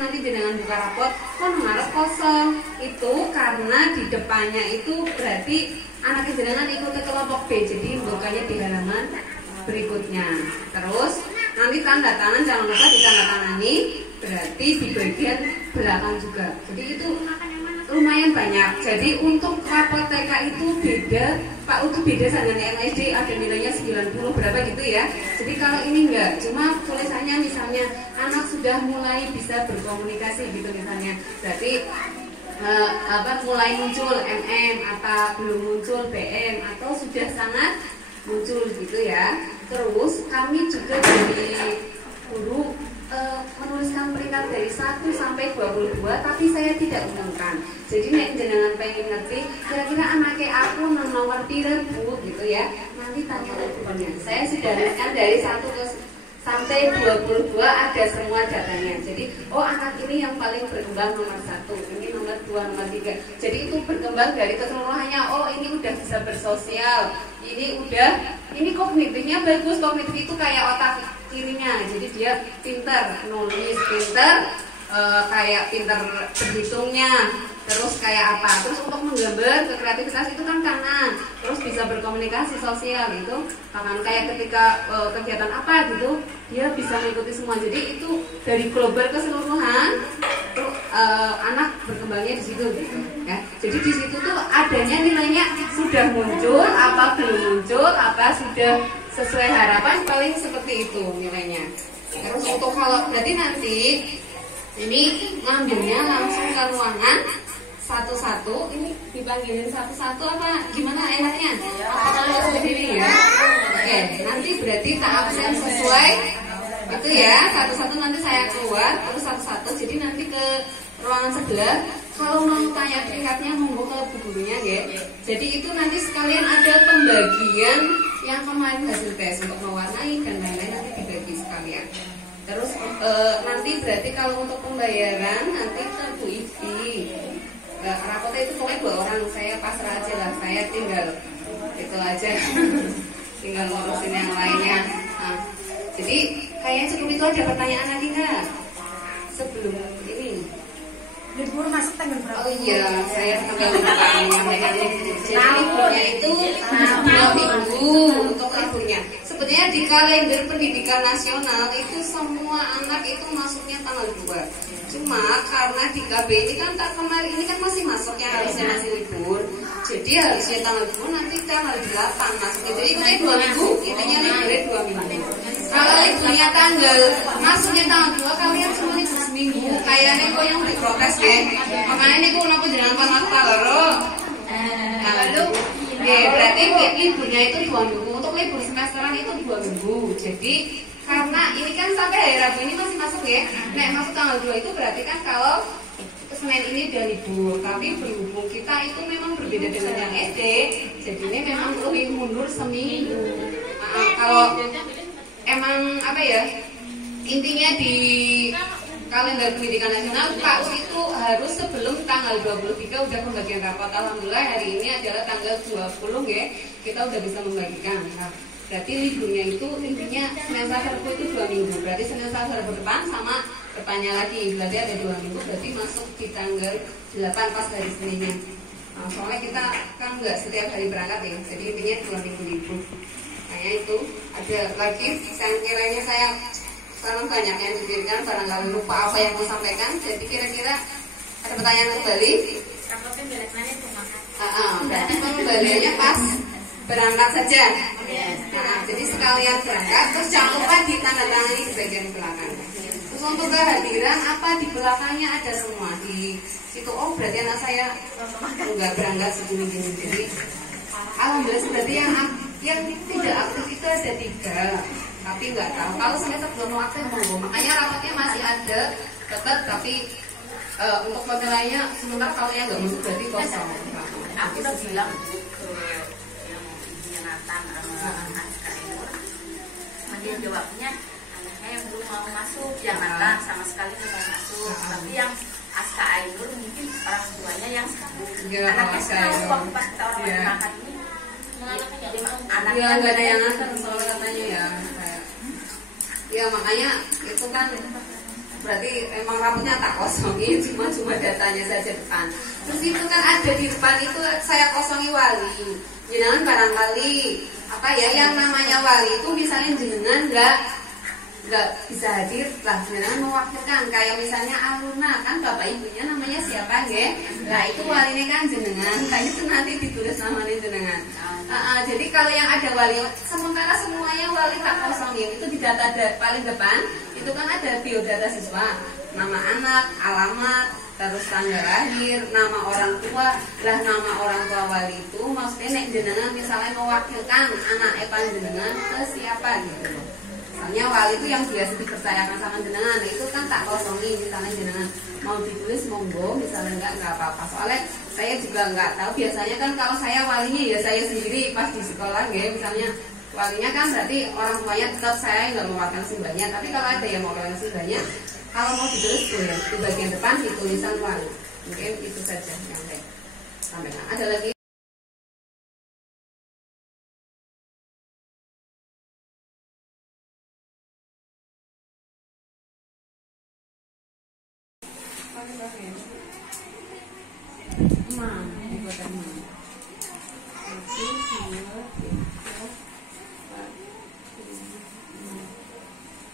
nanti jenengan buka rapot kok ngarep kosong, itu karena di depannya itu berarti anak jenengan ikut ke kelompok B, jadi bukannya di halaman berikutnya. Terus nanti tanda tangan jangan lupa ditandatangani, berarti di bagian belakang juga. Jadi itu lumayan banyak. Jadi untuk rapot TK itu beda, Pak, untuk beda dengan MSD ada nilainya 90 berapa gitu ya. Jadi kalau ini enggak, cuma tulisannya misalnya anak sudah mulai bisa berkomunikasi gitu misalnya. Berarti mulai muncul MM, apa belum muncul BM, atau sudah sangat muncul gitu ya. Terus kami juga dari guru menuliskan peringkat dari 1 sampai 22, tapi saya tidak umumkan. Jadi nek jenengan pengen ngerti kira-kira anaknya aku nomor pira Bu gitu ya, nanti tanya gurunya. Saya sudah tuliskan dari 1 sampai 22 ada semua datanya. Jadi anak ini yang paling berkembang nomor 1, ini nomor 2, nomor 3. Jadi itu berkembang dari keseluruhannya. Ini udah bisa bersosial, ini kognitifnya bagus. Kognitif itu kayak otak kirinya, jadi dia pintar nulis, pintar kayak pintar berhitungnya, terus kayak apa, terus untuk menggambar ke kreativitas itu kan kanan, terus bisa berkomunikasi sosial itu kanan, kayak ketika kegiatan apa gitu dia bisa mengikuti semua. Jadi itu dari global keseluruhan tuh anak berkembangnya di situ gitu ya. Jadi di situ tuh adanya nilainya sudah muncul apa belum muncul, apa sudah sesuai harapan, paling seperti itu nilainya. Terus untuk kalau berarti nanti ini ngambilnya langsung ke ruangan satu-satu, ini dipanggilin satu-satu apa gimana enaknya? Apa sendiri ya? Oke, nanti berarti tak absen sesuai itu ya, satu-satu nanti saya keluar terus satu-satu. Jadi nanti ke ruangan sebelah, kalau mau tanya peringkatnya monggo ke bu gurunya ya. Jadi itu nanti sekalian ada pembagian yang kemarin hasil tes untuk mewarnai dan lain-lain, nanti dibagi sekalian. Terus nanti berarti kalau untuk pembayaran nanti ke Bu Ivi. Rapotnya itu pokoknya 2 orang, saya pasrah aja lah, saya tinggal itu aja tinggal ngurusin yang lainnya. Nah, jadi kayaknya cukup itu aja. Pertanyaan lagi nggak sebelum ini? Libur masih tanggal berapa? Oh iya, saya tanggal lupa menyampaikan. Jadi liburnya itu 2 minggu untuk liburnya. Sebenarnya di kalender pendidikan nasional itu semua anak itu masuknya tanggal 2. Cuma karena di KB ini kan kemarin ini kan masih masuknya, harusnya masih libur. Jadi harusnya tanggal 2 nanti tanggal 8 masuknya. Jadi mulai 2 minggu, intinya liburnya 2 minggu. Kalau liburnya masuknya tanggal 2, kalian semua libur seminggu. Kayaknya kok yang diprotes ya. Makanya ini kok kenapa jangan pangat loro. Lalu berarti liburnya itu 2 minggu. Untuk libur semesteran itu 2 minggu. Jadi karena ini kan sampai hari Rabu ini masih masuk ya. Nek masuk tanggal 2 itu berarti kan kalau Senin ini udah libur. Tapi berhubung kita itu memang berbeda dengan yang SD, jadinya memang lebih mundur seminggu. Kalau emang apa ya, intinya di kalender pendidikan nasional KU itu harus sebelum tanggal 23 udah pembagian rapot. Alhamdulillah hari ini adalah tanggal 20 ya, kita udah bisa membagikan. Berarti liburnya itu intinya Senin Selasa Rabu itu 2 minggu. Berarti Senin Selasa Rabu depan sama depannya lagi, berarti ada 2 minggu. Berarti masuk di tanggal 8 pas hari Seninnya. Soalnya kita kan nggak setiap hari berangkat ya, jadi intinya 2 minggu libur. Kayaknya itu ada lagi yang kiranya saya sekarang banyak yang dipikirkan, barangkali lupa apa yang mau sampaikan. Jadi kira-kira ada pertanyaan kembali? Berarti pengembaliannya pas berangkat saja. Nah, jadi sekalian berangkat, terus jangan lupa ditandatangani di bagian belakang. Terus untuk kehadiran apa di belakangnya ada semua di situ. Berarti anak saya enggak berangkat segini-gini. Jadi alhamdulillah berarti yang tidak aktif itu ada 3, tapi nggak tahu. Kalau semester belum aktif monggo. Makanya rapatnya masih ada tetap, tapi untuk penilaiannya sementara kalau yang nggak masuk berarti kosong. Aku udah bilang dia jawabnya anaknya yang belum mau masuk, yang Nathan sama sekali belum mau masuk. Tapi yang Aska Ainur mungkin orang tuanya yang anaknya sekarang waktu pas kita orang makan ini anaknya nggak ada yang nganter soalnya katanya ya. Ya makanya itu kan berarti emang rambutnya tak kosongin, cuma datanya saja depan. Terus itu kan ada di depan itu saya kosongi wali. Jangan barangkali apa ya yang namanya wali itu misalnya jenengan nggak bisa hadir lah, jenengan mewakilkan kayak misalnya Aluna kan bapak ibunya namanya siapa ya? Nah itu walinya kan jenengan, kayaknya itu nanti ditulis namanya jenengan. Jadi kalau yang ada wali, sementara semuanya wali tak kosongin itu di data paling depan itu kan ada biodata siswa, nama anak, alamat, terus tanggal lahir, nama orang tua. Lah nama orang tua wali itu maksudnya nek jenengan misalnya mewakilkan anak jenengan ke siapa gitu loh. Misalnya wali itu yang biasa dipercayakan sama jenengan, itu kan tak kosongin. Misalnya jenengan mau ditulis monggo, misalnya enggak apa-apa. Soalnya saya juga nggak tahu, biasanya kan kalau saya walinya ya saya sendiri pas di sekolah ya, misalnya walinya kan berarti orang tuanya tetap saya nggak mewakilkan simbahnya. Tapi kalau ada yang mewakilkan simbahnya, kalau mau ditulis boleh di bagian depan di tulisan wali. Mungkin itu saja yang saya sampaikan. Ada lagi?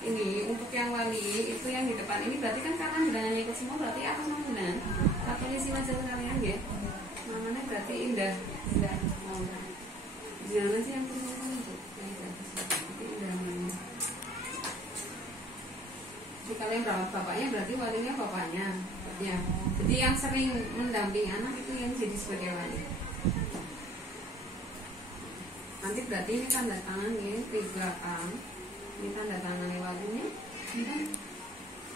Ini untuk yang wali itu yang di depan ini berarti kan karena jenengan ikut semua berarti atas nama jenengan. Tak tulis aja kalian ya. Namanya berarti Indah. Oh. Jenengan sih yang tulisan itu. Indah namanya. Jadi kalian bapaknya berarti walinya bapaknya. Ya. Jadi yang sering mendampingi anak itu yang jadi sebagai wali. Nanti berarti ini tanda tangan ya di belakang. Ini tanda tangan walinya. Ini kan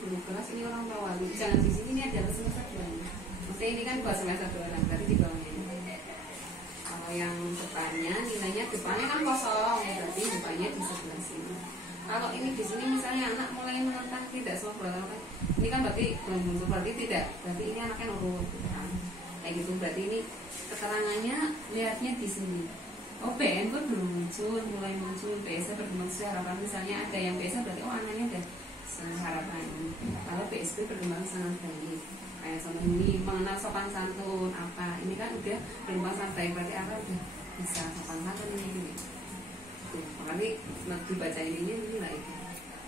belum kelas, ini orang tua wali. Jangan di sini, ini adalah semester 2. Maksudnya ini kan buat semester 2 orang, berarti di bawahnya ini. Kalau yang depannya nilainya depannya kan kosong, berarti depannya di sebelah sini. Kalau ini di sini misalnya anak mulai menentang tidak semua, ini kan berarti belum muncul, berarti tidak, berarti ini anaknya nurut gitu kan. Kayak gitu, berarti ini keterangannya lihatnya di sini. Oh PN pun belum muncul, mulai muncul PSA berkembang sesuai harapan. Misalnya ada yang PSA berarti oh anaknya ada harapan. Kalau PSB berkembang sangat baik, kayak sama ini mengenal sopan santun apa, ini kan udah berkembang sangat baik, berarti apa udah bisa sopan santun ini. Makanya dibaca ininya lah itu.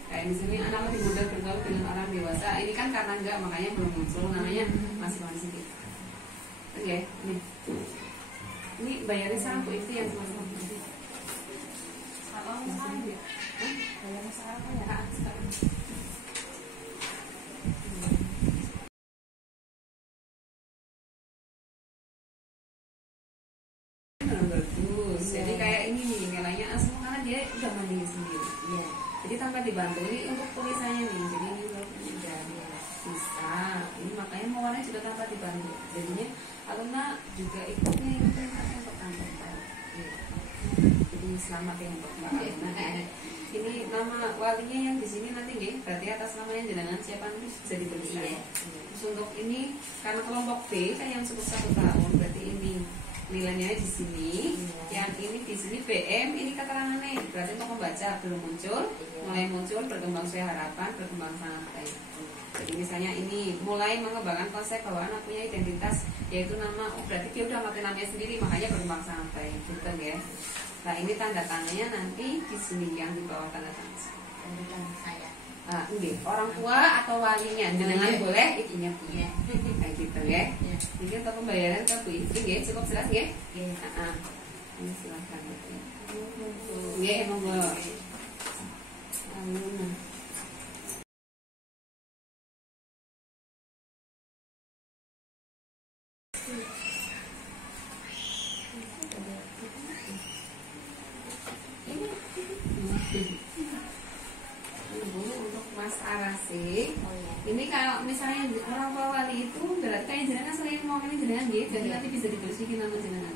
Kayak di sini anak lebih mudah bergaul dengan orang dewasa. Ini kan karena enggak, makanya belum muncul, namanya masih kita. Oke, nih. Ini bayarnya sama Bu itu yang sama itu. Kalau misalnya ya, bayarnya sama apa ya? Sekarang. Bagus. Jadi kayak ini nih nilainya asal karena dia udah mandiri sendiri. Iya. Jadi tanpa dibantu ini untuk tulisannya nih. Jadi ini udah bisa. Ini makanya mauannya juga tanpa dibantu. Jadinya alumni juga ikutnya ini untuk kantor. Jadi selamat ya untuk Mbak Alumni. Ini nama walinya yang di sini nanti ya. Berarti atas namanya jenengan siapa nanti bisa dituliskan. Terus untuk ini karena kelompok B kan yang cukup 1 tahun, berarti ini nilainya di sini, yang ini di sini BM, ini keterangannya berarti untuk membaca belum muncul, mulai muncul, berkembang sesuai harapan, berkembang sangat baik. Jadi misalnya ini mulai mengembangkan konsep bahwa anak punya identitas yaitu nama, oh berarti dia udah pakai namanya sendiri, makanya berkembang sangat baik, gitu ya. Nah ini tanda tangannya nanti di sini yang di bawah tanda tangan saya. Nah, ini orang tua atau walinya, jenengan boleh itunya punya, kayak gitu ya. Ini untuk pembayaran ke Bu Istri, ya cukup jelas ya. Ini silakan. Ya, monggo. Mas Arasi, ini kalau misalnya orang tua wali itu berarti kayak jenengan sering mau ini jenengan gitu, jadi nanti bisa ditulis nama jenengan.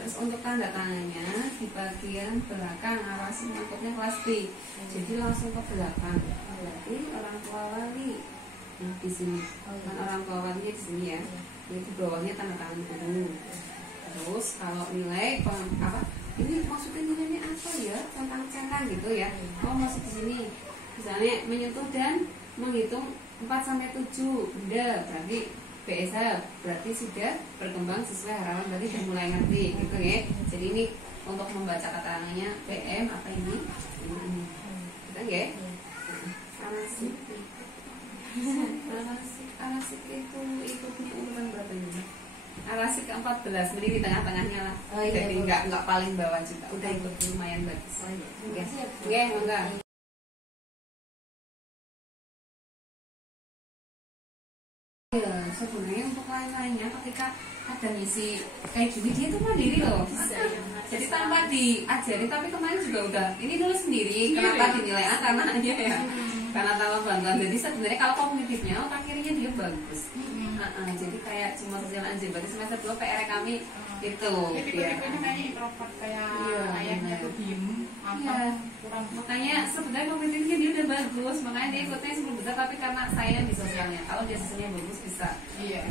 Terus untuk tanda tangannya di bagian belakang Arasi maksudnya kelas B, jadi langsung ke belakang. Berarti orang tua wali di sini, orang tua wali di sini ya. Jadi di bawahnya tanda tangan guru. Terus kalau nilai apa? Ini maksudnya nilainya apa ya? Tentang centang gitu ya. Oh masuk di sini. Misalnya menyentuh dan menghitung 4 sampai 7 benda, berarti BSH berarti sudah berkembang sesuai harapan, berarti sudah mulai ngerti gitu ya. Jadi ini untuk membaca keterangannya PM apa ini? Kita ya. Alasik. Alasik itu ikutnya urutan berapa ini? Alasik ke-14, ini di tengah-tengahnya lah. Oh, iya, jadi nggak paling bawah juga. Udah ikut lumayan bagus. Oh iya. Oke, enggak. Ya, sebenarnya untuk lain-lainnya ketika ada misi kayak gini dia tuh mandiri loh. Jadi tanpa diajari, tapi kemarin juga udah ini dulu sendiri. Kenapa dinilai A? Karena dia ya karena tanpa bantuan. Jadi sebenarnya kalau kognitifnya otak kirinya dia bagus. Jadi kayak cuma sosial aja. Berarti semester 2 PR kami itu. Jadi tipenya kayaknya introvert kayak ayahnya tuh diem, kurang. Makanya sebenarnya kognitifnya dia udah bagus. Makanya dia ikutnya 10 besar, tapi karena saya di sosialnya. Kalau dia sosialnya bagus bisa. Iya.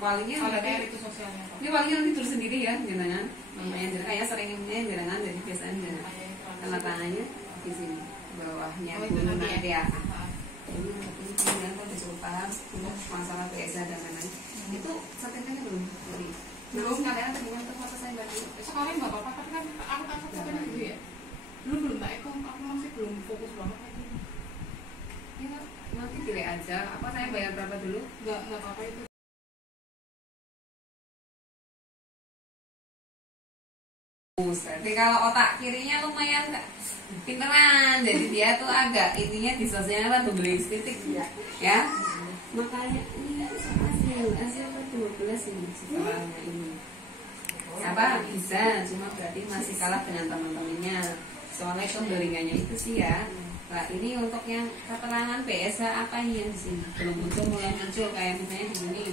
Palingnya Kalau itu sosialnya. ini palingnya tidur sendiri ya, jangan. Namanya kayak seringnya jangan, jadi biasanya tanda tangannya di sini bawahnya dulu nanti ya. Ini kemudian kalau disuruh paham untuk masalah PSA dan lain-lain itu sertifikatnya belum belum kalian terima untuk foto saya bantu Sekali nggak apa-apa, tapi kan aku takut katanya dulu ya. Dulu belum tak aku masih belum fokus banget lagi. ya nanti pilih aja apa saya bayar berapa dulu Nggak apa-apa itu. Jadi kalau otak kirinya lumayan pinteran, jadi dia tuh agak intinya di sosialnya lah tuh beli titik ya. Makanya ini hasil ke-12 ini setelahnya ini. Apa bisa, cuma berarti masih kalah dengan teman-temannya. Soalnya kembaringannya itu sih ya. Nah ini untuk yang keterangan PSA apa ini yang di sini belum muncul, mulai muncul kayak misalnya di sini.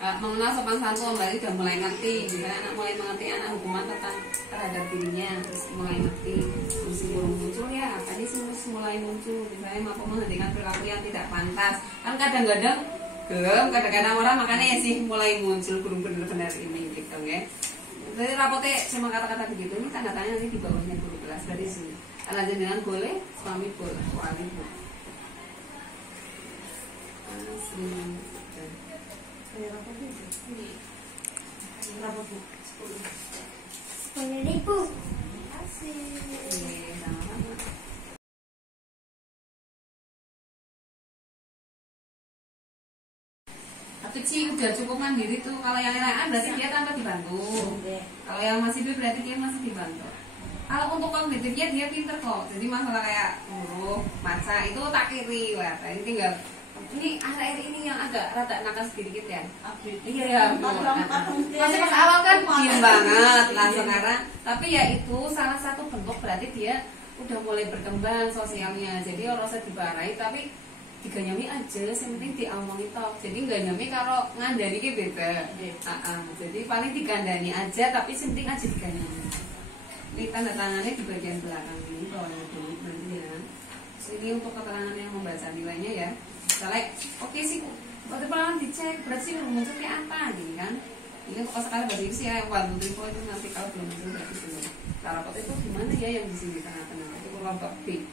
Mengenal sopan santun kembali udah mulai ngerti, misalnya anak mulai mengerti anak hukuman tentang terhadap dirinya, terus mulai ngerti mesti burung muncul ya apa sih mulai muncul, misalnya mampu menghentikan perilaku yang tidak pantas, kan kadang-kadang orang makanya ya sih mulai muncul burung benar-benar ini gitu ya. Jadi rapotnya cuma kata-kata begitu, ini tanda tanya nanti di bawahnya 12 dari sini. Anak jenengan boleh, suami boleh, wali boleh. Berapa bu? 10.000. Terima kasih. Sama-sama. Tapi sih udah cukup mandiri tuh. Kalau yang lain berarti dia tanpa dibantu. Kalau yang masih B berarti dia masih dibantu. Kalau untuk kognitifnya dia pinter kok. Jadi masalah kayak huruf, maca itu tak kiri lah. Ini tinggal ini akhir ini yang agak rada nakal sedikit ya. Iya ya. Masih pas awal kan diem banget lah sekarang. Tapi ya itu salah satu bentuk berarti dia udah mulai berkembang sosialnya. Jadi orang usah dibarahi tapi diganyami aja, yang penting diomongin tok. Jadi nggak nyami kalau ngandani ki beda. Jadi paling digandani aja tapi penting aja diganyami. Ini tanda tangannya di bagian belakang ini bawahnya dulu nanti ya. Ini untuk keterangan yang membaca nilainya ya. Misalnya, oke sih, waktu pelan dicek, berarti belum muncul kayak apa gitu kan? Ini untuk sekali bahasa Inggris ya, yang 1, 2, 3, 4 itu nanti kalau belum muncul berarti belum. Nah, rapot itu gimana ya yang di sini tengah-tengah? Itu kelompok B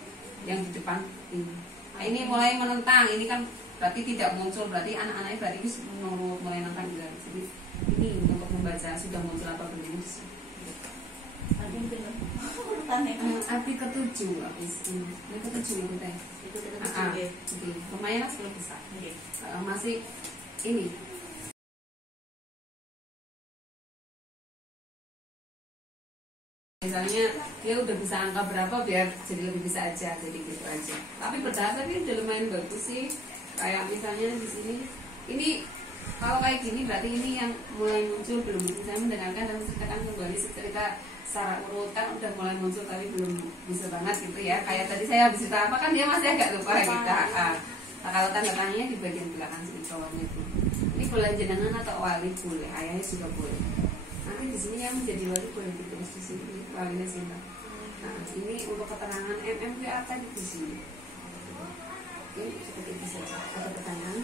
yang di depan ini. Nah, ini mulai menentang, ini kan berarti tidak muncul, berarti anak-anaknya berarti itu mulai menentang juga. Jadi ini untuk membaca sudah muncul apa belum di sini. Arti ke-7 habis ini ke-7 itu teh. Itu ke-7. Lumayan lah 10 besar. Masih ini. Misalnya dia udah bisa angka berapa biar jadi lebih bisa aja, jadi gitu aja. Tapi berdasar ini udah lumayan bagus sih. Kayak misalnya di sini ini kalau kayak gini berarti ini yang mulai muncul belum bisa mendengarkan dan menceritakan kembali cerita secara urutan udah mulai muncul tapi belum bisa banget gitu ya. Kayak tadi saya habis cerita apa kan dia masih agak lupa kita. Nah, kalau tanda tanyanya di bagian belakang sini cowoknya itu. Ini boleh jenengan atau wali boleh, ayahnya juga boleh. Nanti di sini yang menjadi wali boleh ditulis di sini walinya Sinta. Nah ini untuk keterangan MMP apa di sini. Ini seperti itu saja. Ada pertanyaan?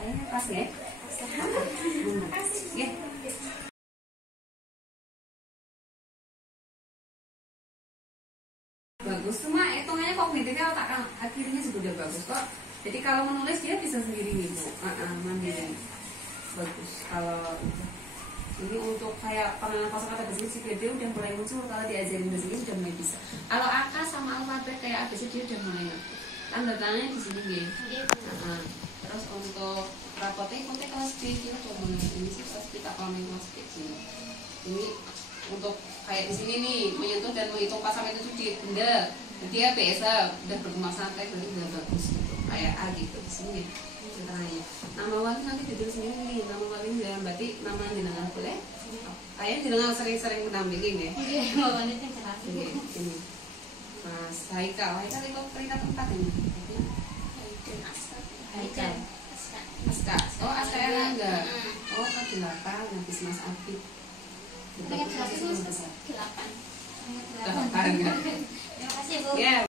Ayahnya pas ya? Ya. Bagus. bagus, cuma hitungannya kognitifnya otak akhirnya juga udah bagus kok. Jadi kalau menulis dia bisa sendiri nih Bu, mandiri, bagus. Kalau ini untuk kayak pengenalan kosakata bahasa Inggris juga dia udah mulai muncul kalau diajarin bahasa Inggris udah mulai bisa. Kalau angka sama alfabet kayak ABC dia udah mulai ngerti. Tanda tangannya di sini gitu. Terus untuk rapotnya kelas B kita coba ini sih kelas B tak kalau kelas B sini. Ini untuk kayak di sini nih menyentuh dan menghitung pasang itu di benda. Dia biasa udah berkembang santai berarti udah bagus gitu. Kayak A gitu di sini. Ceritanya. Nama wali nanti ditulis sendiri nih. Nama wali jangan berarti nama jenengan boleh. Kayak jenengan sering-sering menampilin ya. Iya, walinya jelas. Ini. Mas Haikal itu perintah tempat ini. Haikal. Aska. Oh, Aska yang enggak. Oh, kan 8 habis Mas Afif. Terima kasih Bu. Ya.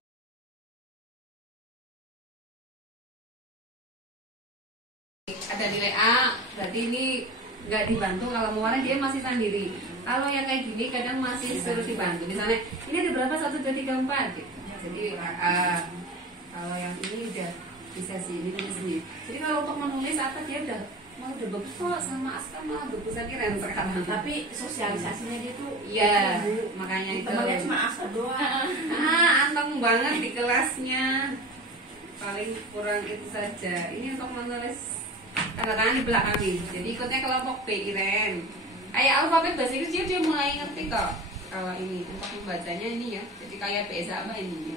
Ada nilai A, berarti ini nggak dibantu. Kalau mau dia masih sendiri. Kalau yang kayak gini kadang masih suruh dibantu. Misalnya ini ada berapa 1, 2, 3, 4 gitu. Jadi kalau yang ini udah bisa sih ini sendiri. Jadi kalau untuk menulis apa dia udah bagus kok sama Aska malah bagusan keren sekarang. Tapi sosialisasinya dia tuh iya, makanya itu. temannya cuma Aska doang. Anteng banget di kelasnya. Paling kurang itu saja. Ini untuk menulis tanda tangan di belakang nih. Jadi ikutnya kelompok B Iren. Kayak alfabet bahasa Inggris dia mulai ngerti kok. Kalau ini untuk membacanya ini ya. Jadi kayak biasa apa ini.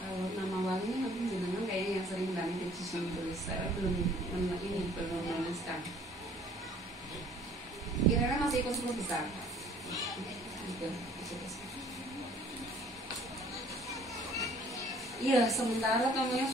Kalau nama walinya nanti jenengan kayaknya yang sering banget di sini tulis. Saya belum menuliskan. Kira-kira masih ikut 10 besar. Iya, sementara kamu yang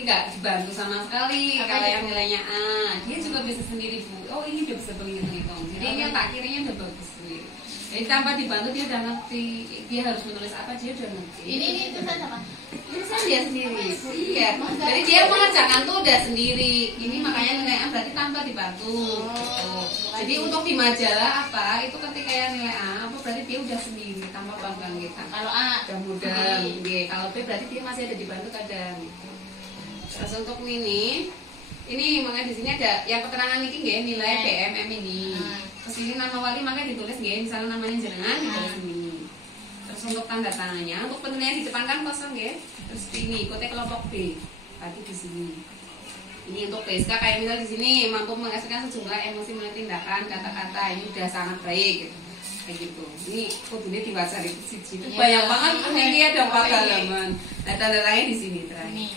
nggak dibantu sama sekali. Kalau yang nilainya A, dia juga bisa sendiri Bu. Oh ini udah bisa hitung-hitung. Jadi ini yang tak kiranya udah bagus sendiri. Jadi tanpa dibantu dia udah ngerti. Dia harus menulis apa dia udah ngerti. Ini tulisan apa? Tulisan dia sendiri. Iya. Jadi dia mengerjakan tuh udah sendiri. Ini makanya nilai A berarti tanpa dibantu. Jadi untuk di majalah apa itu ketika yang nilai A apa berarti dia udah sendiri tanpa bantuan kita. Kalau A udah mudah. Kalau B berarti dia masih ada dibantu kadang. Terus untuk ini makanya di sini ada yang keterangan ini nggih nilai PMM ini. Terus ini nama wali makanya ditulis nggih, misalnya namanya jenengan ditulis ini. Terus untuk tanda tangannya, untuk penulisan di depan kan kosong nggih. Terus ini ikutnya kelompok B. Tadi di sini. Ini untuk PSK kayak misal di sini mampu menghasilkan sejumlah emosi melalui tindakan, kata-kata ini udah sangat baik gitu. Kayak gitu. Ini kudunya dibaca di sini. Banyak banget ini ada 4 halaman. Nah, tanda tangannya di sini terakhir.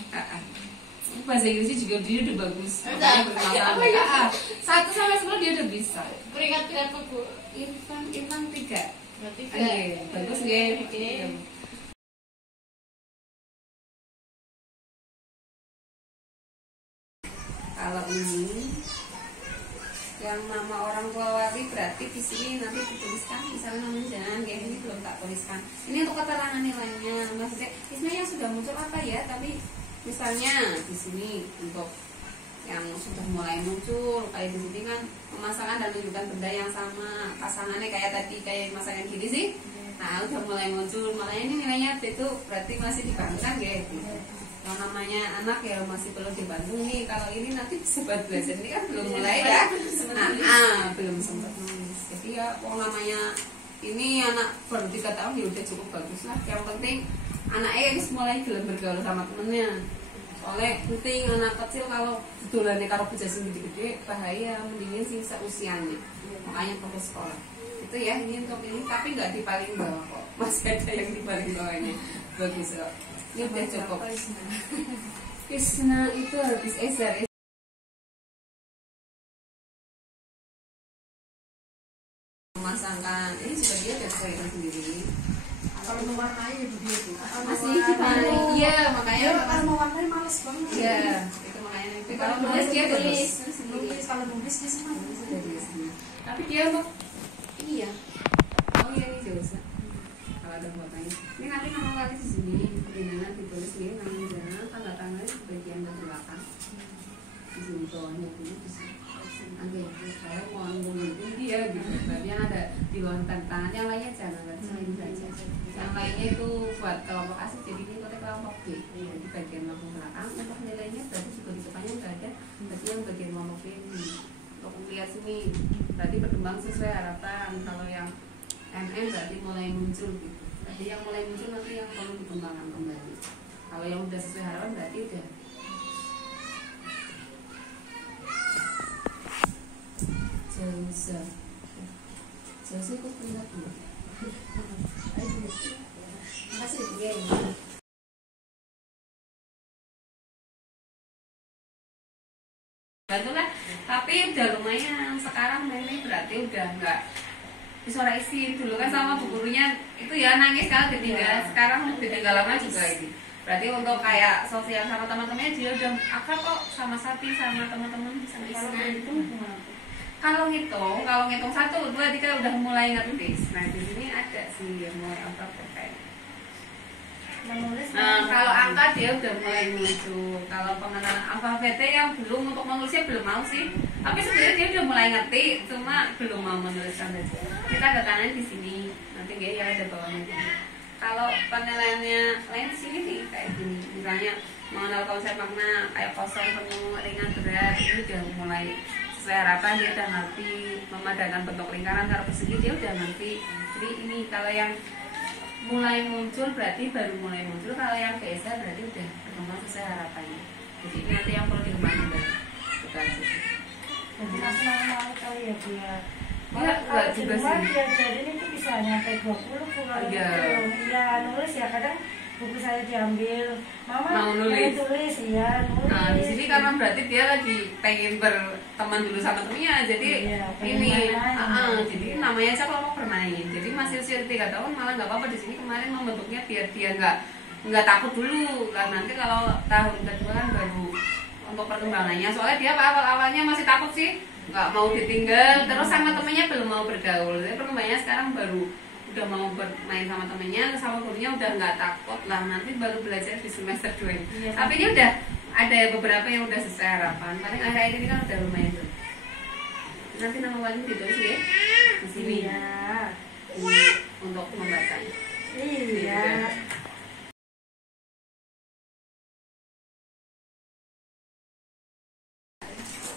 Bahasa Inggrisnya juga dia udah bagus. Makanya 1 sampai 10 dia udah bisa. peringkat berapa Bu? Irfan 3. Berarti Bagus nggih. Kalau ini yang nama orang tua wali berarti di sini nanti dituliskan misalnya namanya jangan kayak ini belum tak tuliskan. Ini untuk keterangan nilainya. Maksudnya yang sudah muncul apa ya, tapi misalnya di sini untuk yang sudah mulai muncul kayak di sini kan pemasangan dan menunjukkan benda yang sama pasangannya kayak tadi kayak masangan gini sih. Nah udah mulai muncul makanya ini nilainya itu berarti masih dibantukan gitu. Yang namanya anak ya masih perlu dibantu nih. Kalau ini nanti sempat belajar ini kan belum mulai ya. Belum sempat nulis. Jadi ya namanya ini anak baru 3 tahun ya udah cukup bagus lah. Yang penting anaknya harus mulai gelem bergaul sama temennya. Soalnya penting anak kecil kalau dolannya karo bocah sing gede-gede bahaya, mendingin sing seusianya. Makanya perlu sekolah. Itu ya ini untuk ini tapi nggak di paling bawah kok. Masih ada yang di paling bawahnya. Bagus kok. Ini udah cukup. Krisna itu habis Ezar. Memasangkan ini juga dia udah cerita sendiri. Kalau mewarnai itu dia tuh. Masih dibantu. Iya, makanya kalau mewarnai males banget. Iya, itu makanya itu. Kalau nulis dia tulis. Kalau nulis dia senang. Tapi dia mau ini ya. Oh iya ini jauh. Kalau ada fotonya. Ini nanti nama wali di sini. Jenengan ditulis ini nama jenengan tanda tangannya di bagian belakang. Di sini bawahnya dulu di sini. Oke, saya mau ngomongin dia gitu. Berarti yang ada di bawah tangan, yang lainnya jangan selain saja. Yang lainnya itu buat kelompok A, jadi ini ikut kelompok B. Jadi bagian lampu belakang untuk nilainya berarti juga di depannya nggak ada. Berarti yang bagian kelompok B ini. Untuk lihat sini, berarti berkembang sesuai harapan. Kalau yang MM berarti mulai muncul gitu. Jadi yang mulai muncul nanti yang perlu dikembangkan kembali. Kalau yang udah sesuai harapan berarti udah. Jauh kok pindah dulu. Makasih ya. Bantulah, tapi udah lumayan. Sekarang ini berarti udah enggak disoraisin. Dulu kan sama bu gurunya itu ya nangis kalau ditinggal. Sekarang ditinggal lama juga ini. Berarti untuk kayak sosial sama teman-temannya dia udah akrab kok sama Sapi sama teman-teman sama itu. Kalau ngitung 1, 2, 3 udah mulai ngerti. Nah di sini ada sih yang mulai akrab kayak. Nah, kalau angka dia udah mulai muncul. Kalau pengenalan alfabetnya yang belum, untuk menulisnya belum mau sih. Tapi sebenarnya dia udah mulai ngerti, cuma belum mau menuliskan aja. Kita ada tangan di sini, nanti dia ya ada bawahnya. Kalau penilaiannya lain di sini nih kayak gini, misalnya mengenal konsep makna kayak kosong, penuh, ringan, berat, ini udah mulai sesuai harapan. Dia udah ngerti memadankan bentuk lingkaran secara persegi, dia udah ngerti. Jadi ini kalau yang mulai muncul berarti baru mulai muncul. Kalau yang biasa berarti udah berkembang sesuai harapannya. Jadi ini nanti yang perlu dikembangkan baru. Itu aja sih. Jadi maksimal kali ya Bu ya. Kalau di rumah diajarin itu bisa nyampe 20 Bu kalau ya nulis ya kadang buku saya diambil, mama mau nulis ya nulis. Nah di sini karena berarti dia lagi pengen berteman dulu sama temennya, jadi ini jadi namanya aja kelompok bermain. Jadi masih usia 3 tahun malah nggak apa-apa di sini kemarin membentuknya biar dia nggak takut dulu lah. Nanti kalau tahun kedua kan baru untuk perkembangannya, soalnya dia awalnya masih takut sih, nggak mau ditinggal, terus sama temennya belum mau bergaul. Jadi perkembangannya sekarang baru udah mau bermain sama temennya, sama gurunya udah nggak takut lah. Nanti baru belajar di semester 2 ini. Iya, tapi ini udah ada beberapa yang udah sesuai harapan. Paling akhir-akhir ini kan udah lumayan tuh. Nanti nama wali ditulis ya di sini ya, untuk membaca. Iya.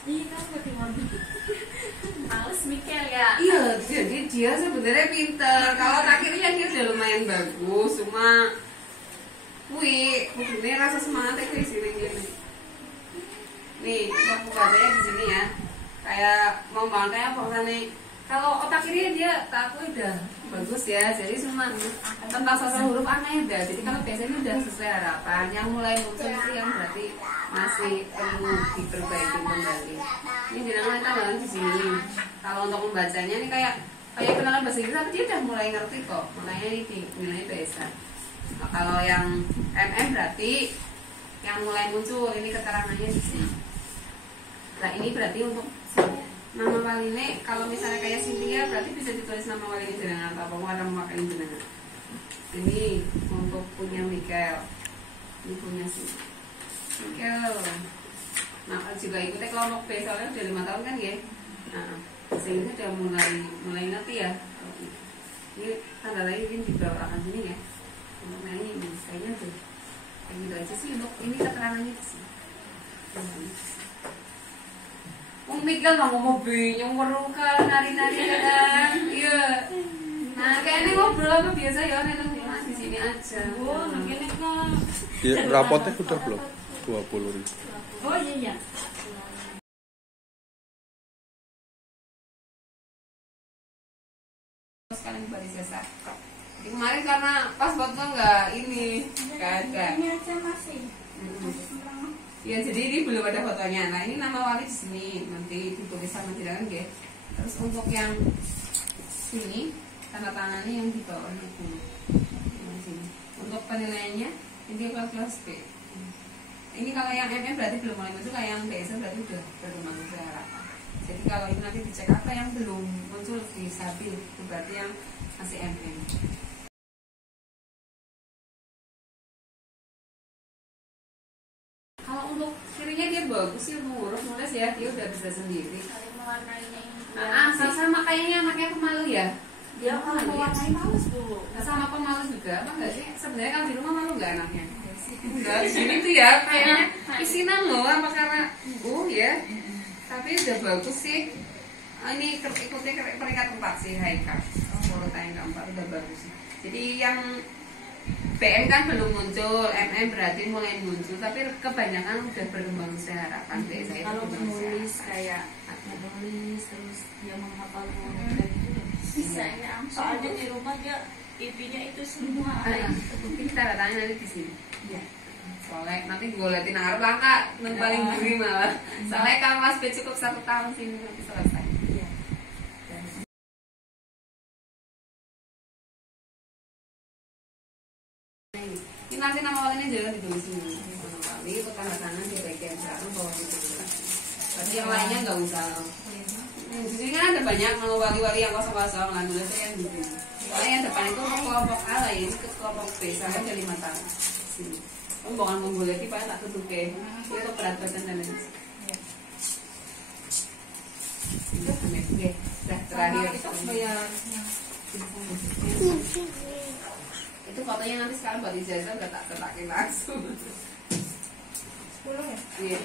Iya kan bagaimana? Males mikir ya. Iya, jadi dia sebenarnya pinter. Kalau akhirnya dia udah lumayan bagus, cuma ini rasa semangatnya di sini gini. Nih, aku bacanya di sini ya. Kayak mau banget apa nih? Kalau otak kiri dia takut udah bagus ya. Jadi cuma tentang sosok huruf aneh udah. Jadi kalau biasanya udah sesuai harapan. Yang mulai muncul itu yang berarti masih perlu diperbaiki kembali. Ini dinamakan tanggalan di sini. Kalau untuk membacanya ini kayak kenalan bahasa Inggris, tapi dia udah mulai ngerti kok. Makanya ini nilainya biasa. Nah, kalau yang MM berarti yang mulai muncul ini keterangannya di sini. Nah ini berarti untuk nama wali ini, kalau misalnya kayak Cynthia berarti bisa ditulis nama wali ini jenengan atau warna memakai jenengan. Ini untuk punya Michael, ini punya si Michael. Nah juga ikutnya kelompok B soalnya udah 5 tahun kan ya. Nah sehingga udah mulai ngerti ya. Ini tanda lain ini di bawah akan sini ya. Untuk mainnya ini kayaknya tuh kayak gitu aja sih. Untuk ini keterangannya sih. Mikir nggak mau bingung meruka nari-nari kan, iya. Nah kayaknya ngobrol apa biasa ya, neneng mas di sini aja. Oh, mungkin kan. Ya, rapotnya udah belum 20.000. Oh iya. Sekali balik jasa. Kemarin karena pas buat nggak ini, nggak ada. Ini aja masih. Ya jadi ini belum ada fotonya. Nah ini nama wali di sini nanti ditulis sama jenengan ya. Terus untuk yang sini tanda tangannya yang di bawah itu. Nah, sini. Untuk penilaiannya ini kelas B. Ini kalau yang MM berarti belum mulai muncul, kalau yang biasa berarti udah berkembang ke harapan. Jadi kalau ini nanti dicek apa yang belum muncul di stabil, itu berarti yang masih MM. Kalau untuk kirinya dia bagus sih, huruf nulis ya, dia udah bisa sendiri. mewarnainya ini. Sama kayaknya anaknya pemalu ya. Dia kalau mewarnai males Bu. Sama pemalu juga apa enggak sih? Sebenarnya kalau di rumah malu nggak anaknya? Enggak, di sini tuh ya kayaknya isinan loh, apa karena ya. Tapi udah bagus sih. Ini ikutnya peringkat 4 sih Haika. Urutan yang keempat udah bagus. Jadi yang BM kan belum muncul, MM berarti mulai muncul, tapi kebanyakan udah berkembang saya harapan deh saya. Kalau menulis kayak menulis terus dia menghafal kayak gitu bisa ya. Soalnya di rumah dia IP-nya itu semua ada. Mungkin kita datangnya nanti di sini. Iya. Soalnya nanti gue liatin harap langka paling duri malah. Soalnya kalau Mas B cukup 1 tahun sini nanti selesai. Iya. Ini nanti nama walinya jangan ditulis ini. Nama wali itu tanda tangan di bagian belakang bawah itu. Tapi yang lainnya nggak usah. Di sini kan ada banyak nama wali-wali yang kosong-kosong, nggak nulisnya yang di sini. Soalnya yang depan itu ke kelompok A lah, ini ke kelompok B, sampai ke 5 tahun. Sini. Bukan menggulai di tak tutup ke. Itu berat badan dan lain. Oke, terakhir. Itu fotonya nanti sekarang buat ijazah udah tak tetakin langsung. 10 ya? Iya.